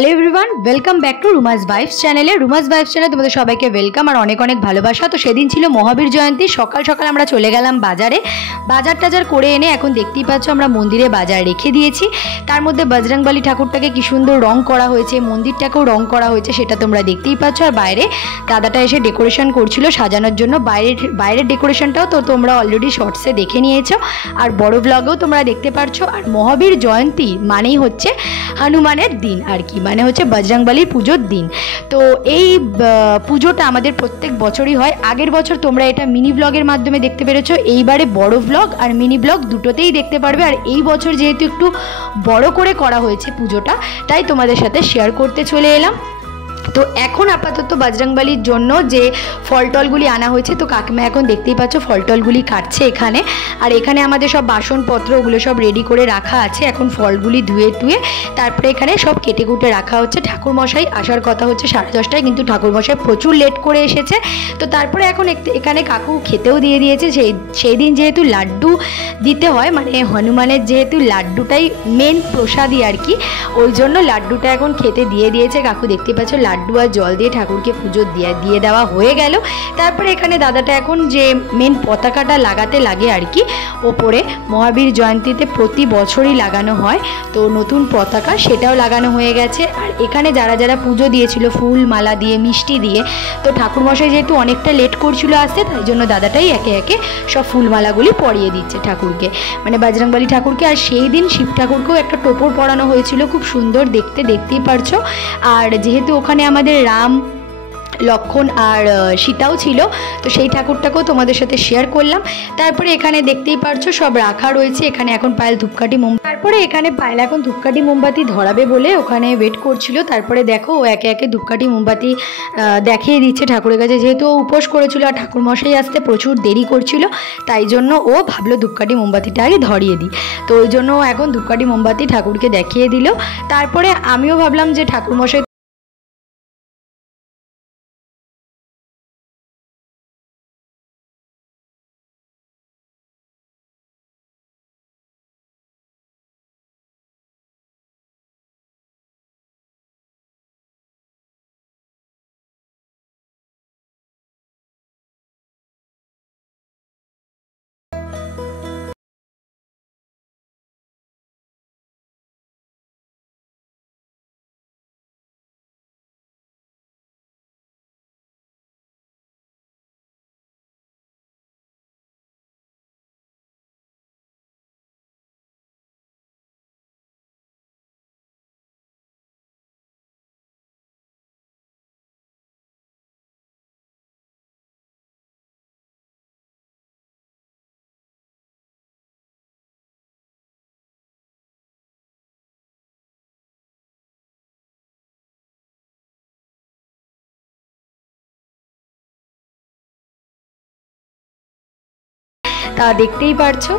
Hello everyone, welcome back to রুমাস vibes চ্যানেলে। রুমাস vibes চ্যানেলে তোমাদের সবাইকে ওয়েলকাম আর অনেক অনেক ভালোবাসা। তো সেদিন ছিল মহাবীর জয়ন্তী। সকাল সকাল আমরা চলে গেলাম বাজারে, বাজার টাজার করে এনে এখন দেখতেই পাচ্ছ আমরা মন্দিরে বাজার রেখে দিয়েছি। তার মধ্যে বজরংবলী ঠাকুরটাকে কি সুন্দর রং করা হয়েছে, মন্দিরটাকেও রং করা হয়েছে, সেটা তোমরা দেখতেই পাচ্ছ। আর বাইরে দাদাটা এসে ডেকোরেশন করছিল সাজানোর জন্য। বাইরের ডেকোরেশনটাও তো তোমরা অলরেডি শর্টসে দেখে নিয়েছো আর বড় ব্লগেও তোমরা দেখতে পারছো। আর মহাবীর জয়ন্তী মানেই হচ্ছে হনুমানের দিন আর কি, মানে হচ্ছে বজরংবলীর পুজোর দিন। তো এই পুজোটা আমাদের প্রত্যেক বছরই হয়। আগের বছর তোমরা এটা মিনি ব্লগের মাধ্যমে দেখতে পেরেছো, এইবারে বড় ব্লগ আর মিনি ব্লগ দুটোতেই দেখতে পারবে। আর এই বছর যেহেতু একটু বড় করে করা হয়েছে পুজোটা, তাই তোমাদের সাথে শেয়ার করতে চলে এলাম। তো এখন আপাতত বজরংবলীর জন্য যে ফল টলগুলি আনা হয়েছে, তো কাকিমা এখন দেখতেই পাচ্ছ ফল টলগুলি কাটছে এখানে। আর এখানে আমাদের সব বাসনপত্র ওগুলো সব রেডি করে রাখা আছে। এখন ফলগুলি ধুয়ে তারপরে এখানে সব কেটে কুটে রাখা হচ্ছে। ঠাকুরমশাই আসার কথা হচ্ছে 10:30টায়, কিন্তু ঠাকুরমশাই প্রচুর লেট করে এসেছে। তো তারপরে এখন এখানে কাকু খেতেও দিয়ে দিয়েছে। সেই দিন যেহেতু লাড্ডু দিতে হয়, মানে হনুমানের যেহেতু লাড্ডুটাই মেন প্রসাদই আর কি, ওই জন্য লাড্ডুটা এখন খেতে দিয়ে দিয়েছে কাকু। দেখতে পাচ্ছ লাড্ডু আর জল দিয়ে ঠাকুরকে পুজো দিয়ে দেওয়া হয়ে গেল। তারপরে এখানে দাদাটা এখন যে মেন পতাকাটা লাগাতে লাগে আর কি ওপরে, মহাবীর জয়ন্তীতে প্রতি বছরই লাগানো হয়, তো নতুন পতাকা সেটাও লাগানো হয়ে গেছে। আর এখানে যারা যারা পুজো দিয়েছিল ফুল মালা দিয়ে মিষ্টি দিয়ে, তো ঠাকুরমশাই যেহেতু অনেকটা লেট করছিল আসতে, তাই জন্য দাদাটাই একে একে সব ফুলমালাগুলি পরিয়ে দিচ্ছে ঠাকুরকে, মানে বজরংবলী ঠাকুরকে। আর সেই দিন শিব ঠাকুরকেও একটা টোপর পরানো হয়েছিল, খুব সুন্দর দেখতেই পারছো। আর যেহেতু ওখানে আমাদের রাম লক্ষণ আর সীতাও ছিল, তো সেই ঠাকুরটাকেও তোমাদের সাথে শেয়ার করলাম। তারপরে এখানে দেখতেই পারছো সব রাখা রয়েছে। এখানে এখন পায়েল ধূপকাঠি তারপরে এখানে পায়েল এখন ধূপকাঠি মোমবাতি ধরাবে বলে ওখানে ওয়েট করছিল। তারপরে দেখো ও একে একে ধূপকাঠি মোমবাতি দেখিয়ে দিচ্ছে ঠাকুরের কাছে। যেহেতু ও উপোস করেছিল আর ঠাকুরমশাই আসতে প্রচুর দেরি করছিল, তাই জন্য ও ভাবলো ধূপকাঠি মোমবাতিটা আগে ধরিয়ে দিই। তো ওই জন্য এখন ধূপকাঠি মোমবাতি ঠাকুরকে দেখিয়ে দিল। তারপরে আমিও ভাবলাম যে ঠাকুরমশাই তা দেখতেই পারছো।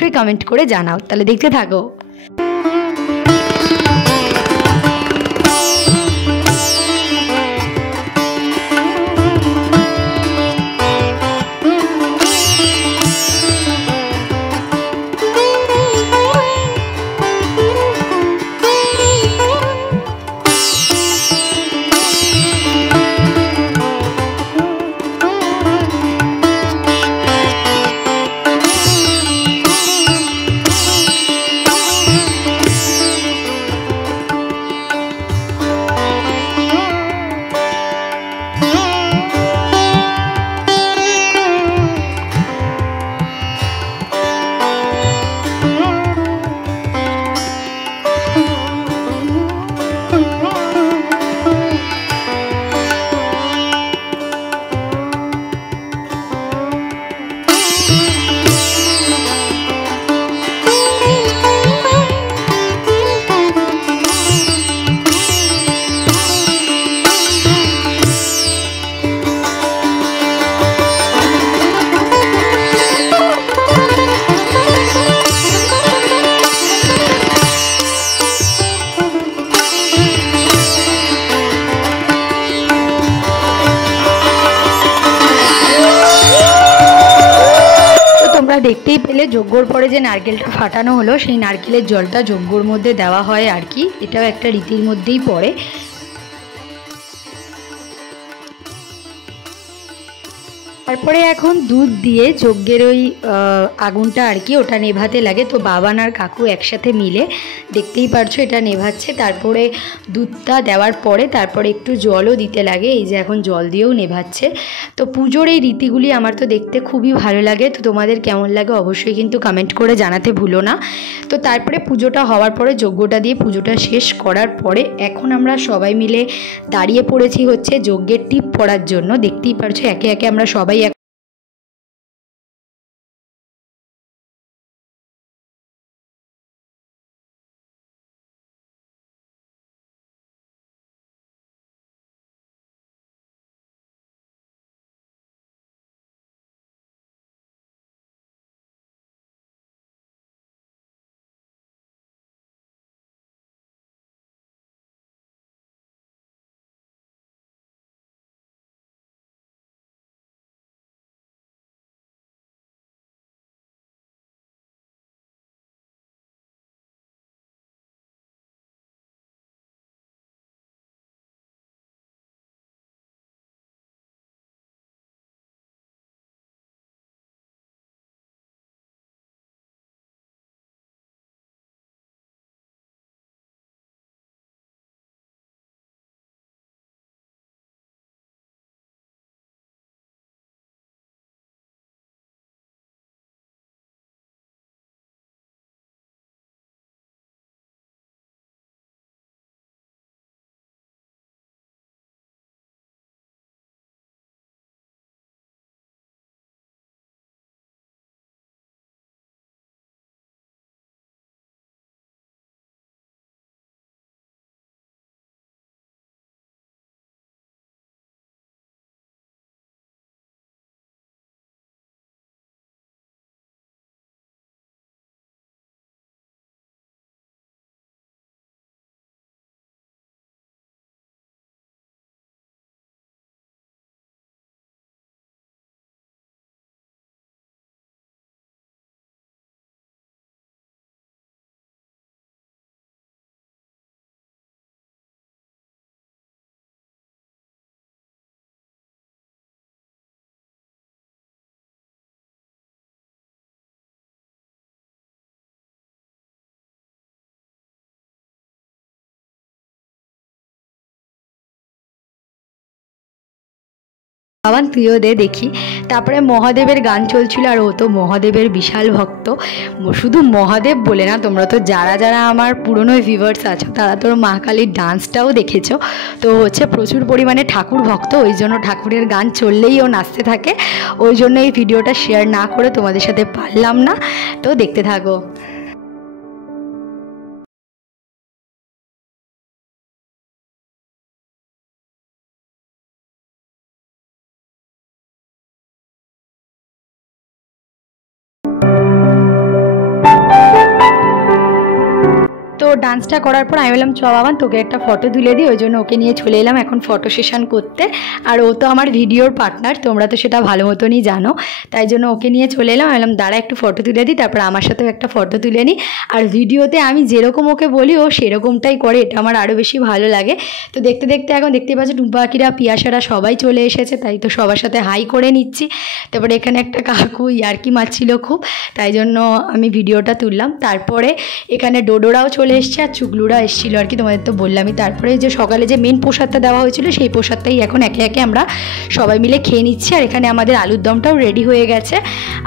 অবশ্যই কমেন্ট করে জানাও। তাহলে দেখতে থাকো। দেখতেই পেলে যজ্ঞর পরে যে নারকেলটা ফাটানো হলো, সেই নারকেলের জলটা যজ্ঞর মধ্যে দেওয়া হয় আর কি। এটাও একটা রীতির মধ্যেই পড়ে। তারপরে এখন দুধ দিয়ে যজ্ঞের ওই আগুনটা আর কি ওটা নেভাতে লাগে। তো বাবান আর কাকু একসাথে মিলে দেখতেই পারছো এটা নেভাচ্ছে। তারপরে দুধটা দেওয়ার পরে তারপরে একটু জলও দিতে লাগে, এই যে এখন জল দিয়েও নেভাচ্ছে। তো পুজোর এই রীতিগুলি আমার তো দেখতে খুবই ভালো লাগে। তো তোমাদের কেমন লাগে অবশ্যই কিন্তু কমেন্ট করে জানাতে ভুলো না। তো তারপরে পুজোটা হওয়ার পরে যজ্ঞটা দিয়ে পুজোটা শেষ করার পরে এখন আমরা সবাই মিলে দাঁড়িয়ে পড়েছি হচ্ছে যজ্ঞের টিপ পড়ার জন্য। দেখতেই পারছো একে একে আমরা সবাই বাবান তুইও দে দেখি। তারপরে মহাদেবের গান চলছিল, আর ও তো মহাদেবের বিশাল ভক্ত। শুধু মহাদেব বলে না, তোমরা তো যারা যারা আমার পুরনো ভিউয়ার্স আছো তারা তো মা কালীর ডান্সটাও দেখেছো। তো হচ্ছে প্রচুর পরিমাণে ঠাকুর ভক্ত, ওই জন্য ঠাকুরের গান চললেই ও নাচতে থাকে। ওই জন্য এই ভিডিওটা শেয়ার না করে তোমাদের সাথে পারলাম না। তো দেখতে থাকো। ডান্সটা করার পর আমি বললাম চ বাবান তোকে একটা ফটো তুলে দিই, ওই জন্য ওকে নিয়ে চলে এলাম এখন ফটো সেশন করতে। আর ও তো আমার ভিডিওর পার্টনার, তোমরা তো সেটা ভালো মতনই জানো, তাই জন্য ওকে নিয়ে চলে এলাম। বললাম দাঁড়া একটু ফটো তুলে দিই, তারপর আমার সাথেও একটা ফটো তুলে নিই। আর ভিডিওতে আমি যেরকম ওকে বলি ও সেরকমটাই করে, এটা আমার আরও বেশি ভালো লাগে। তো দেখতে দেখতে এখন দেখতে পাচ্ছি টুম্পাকিরা পিয়াসারা সবাই চলে এসেছে, তাই তো সবার সাথে হাই করে নিচ্ছি। তারপরে এখানে একটা কাকু ইয়ার্কি মারছিল খুব, তাই জন্য আমি ভিডিওটা তুললাম। তারপরে এখানে ডোডোরাও চলে এসছে আর চুগলুরা এসেছিলো আর কি, তোমাদের তো বললামই। তারপরে যে সকালে যে মেন প্রসাদটা দেওয়া হয়েছিল সেই প্রসাদটাই এখন একে একে আমরা সবাই মিলে খেয়ে নিচ্ছি। আর এখানে আমাদের আলুর দমটাও রেডি হয়ে গেছে,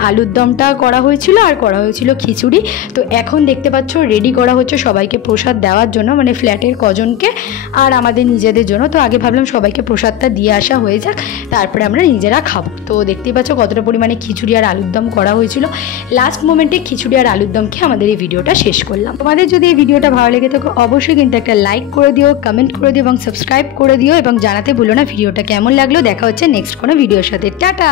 আলুর দমটা করা হয়েছিল আর করা হয়েছিল খিচুড়ি। তো এখন দেখতে পাচ্ছ রেডি করা হচ্ছে সবাইকে প্রসাদ দেওয়ার জন্য, মানে ফ্ল্যাটের কজনকে আর আমাদের নিজেদের জন্য। তো আগে ভাবলাম সবাইকে প্রসাদটা দিয়ে আসা হয়ে যাক, তারপরে আমরা নিজেরা খাবো। তো দেখতেই পাচ্ছ কতটা পরিমাণে খিচুড়ি আর আলুর দম করা হয়েছিল। লাস্ট মোমেন্টে খিচুড়ি আর আলুর দম খেয়ে আমাদের এই ভিডিওটা শেষ করলাম। তোমাদের যদি এই ভিডিওটা ভালো লেগে থাকে অবশ্যই কিন্তু একটা লাইক করে দিও, কমেন্ট করে দিও এবং সাবস্ক্রাইব করে দিও, এবং জানাতে ভুলো না ভিডিওটা কেমন লাগলো। দেখা হচ্ছে নেক্সট কোনো ভিডিওর সাথে। টাটা।